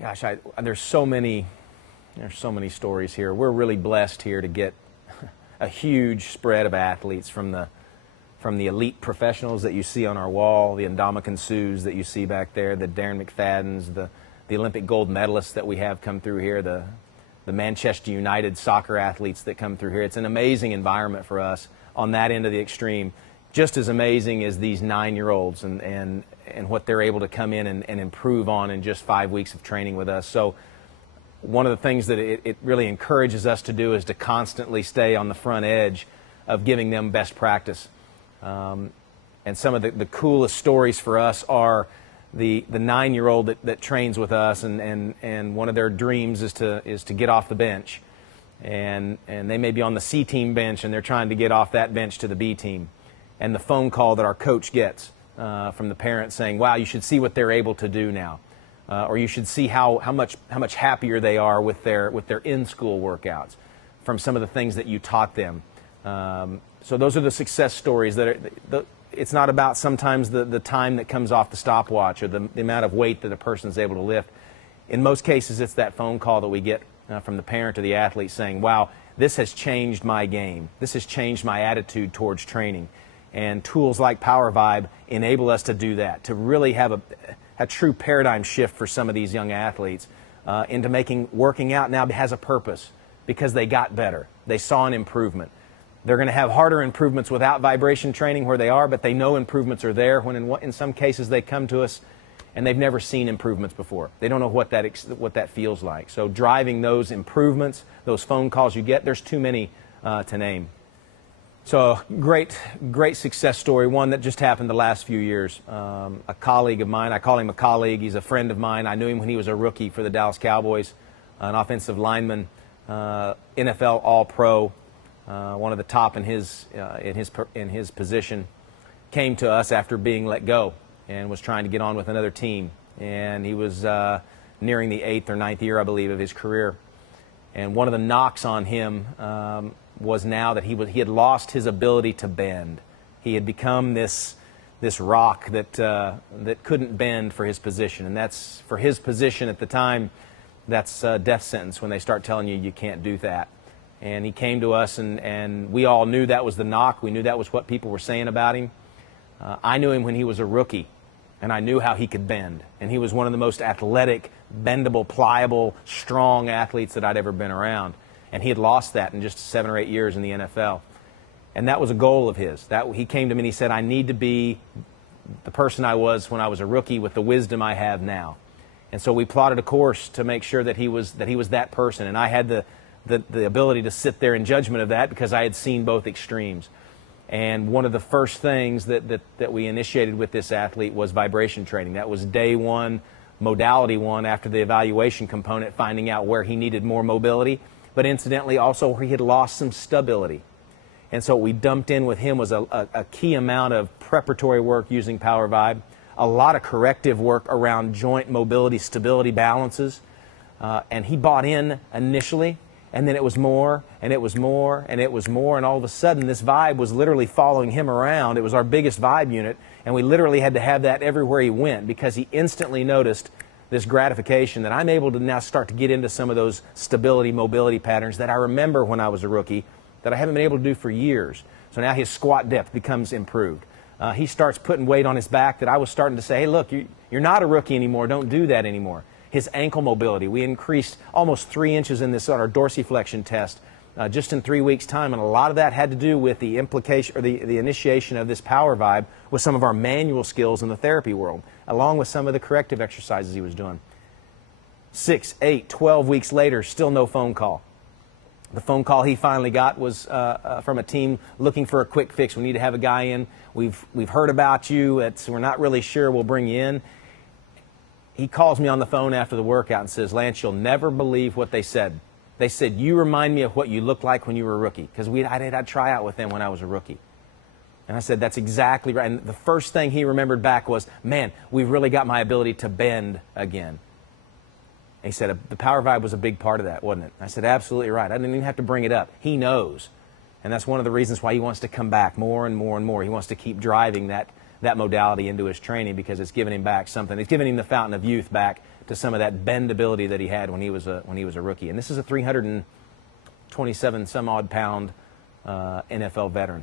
Gosh, there's so many stories here. We're really blessed here to get a huge spread of athletes from the elite professionals that you see on our wall, the Ndamukong Suhs that you see back there, the Darren McFaddens, the Olympic gold medalists that we have come through here, the Manchester United soccer athletes that come through here. It's an amazing environment for us on that end of the extreme. Just as amazing as these 9-year-olds and what they're able to come in and improve on in just 5 weeks of training with us. So one of the things that it really encourages us to do is to constantly stay on the front edge of giving them best practice. And some of the coolest stories for us are the 9-year-old that trains with us, and one of their dreams is to get off the bench. And they may be on the C team bench and they're trying to get off that bench to the B team. And the phone call that our coach gets from the parents saying, wow, you should see what they're able to do now. Or you should see how much happier they are with their in-school workouts from some of the things that you taught them. So those are the success stories that it's not about sometimes the time that comes off the stopwatch or the amount of weight that a person's able to lift. In most cases, it's that phone call that we get from the parent or the athlete saying, wow, this has changed my game. This has changed my attitude towards training. And tools like PowerVibe enable us to do that, to really have a true paradigm shift for some of these young athletes into making working out now has a purpose because they got better. They saw an improvement. They're going to have harder improvements without vibration training where they are, but they know improvements are there when in some cases they come to us and they've never seen improvements before. They don't know what that feels like. So driving those improvements, those phone calls you get, there's too many to name. So great success story, one that just happened the last few years. A colleague of mine, I call him a colleague, he's a friend of mine. I knew him when he was a rookie for the Dallas Cowboys, an offensive lineman, NFL All-Pro, one of the top in his position, came to us after being let go and was trying to get on with another team. And he was nearing the 8th or 9th year, I believe, of his career. And one of the knocks on him was now that he had lost his ability to bend. He had become this rock that couldn't bend for his position, and that's for his position at the time. That's a death sentence when they start telling you can't do that. And he came to us, and we all knew that was the knock. We knew that was what people were saying about him. I knew him when he was a rookie, and I knew how he could bend. And he was one of the most athletic, bendable, pliable, strong athletes that I'd ever been around. And he had lost that in just 7 or 8 years in the NFL. And that was a goal of his. He came to me and he said, I need to be the person I was when I was a rookie with the wisdom I have now. And so we plotted a course to make sure that he was that person. And I had the ability to sit there in judgment of that because I had seen both extremes. And one of the first things that we initiated with this athlete was vibration training. That was day one, modality one, after the evaluation component, finding out where he needed more mobility, but incidentally also where he had lost some stability. And so what we dumped in with him was a key amount of preparatory work using PowerVibe, a lot of corrective work around joint mobility, stability, balances, and he bought in initially. And then it was more, and it was more, and it was more, and all of a sudden this vibe was literally following him around. It was our biggest vibe unit, and we literally had to have that everywhere he went because he instantly noticed this gratification that I'm able to now start to get into some of those stability, mobility patterns that I remember when I was a rookie that I haven't been able to do for years. So now his squat depth becomes improved. He starts putting weight on his back that I was starting to say, hey, look, you're not a rookie anymore. Don't do that anymore. His ankle mobility, we increased almost 3 inches in this on our dorsiflexion test just in 3 weeks' time, and a lot of that had to do with the implication or the initiation of this PowerVibe with some of our manual skills in the therapy world, along with some of the corrective exercises he was doing. 6, 8, 12 weeks later, still no phone call. The phone call he finally got was from a team looking for a quick fix. We need to have a guy in. We've heard about you. We're not really sure. We'll bring you in. He calls me on the phone after the workout and says, Lance, you'll never believe what they said. They said, you remind me of what you looked like when you were a rookie, because I did a tryout with them when I was a rookie. And I said, that's exactly right. And the first thing he remembered back was, man, we've really got my ability to bend again. And he said, the PowerVibe was a big part of that, wasn't it? I said, absolutely right. I didn't even have to bring it up. He knows. And that's one of the reasons why he wants to come back more and more and more. He wants to keep driving that modality into his training because it's giving him back something. It's giving him the fountain of youth back to some of that bendability that he had when he was a rookie. And this is a 327 some odd pound NFL veteran.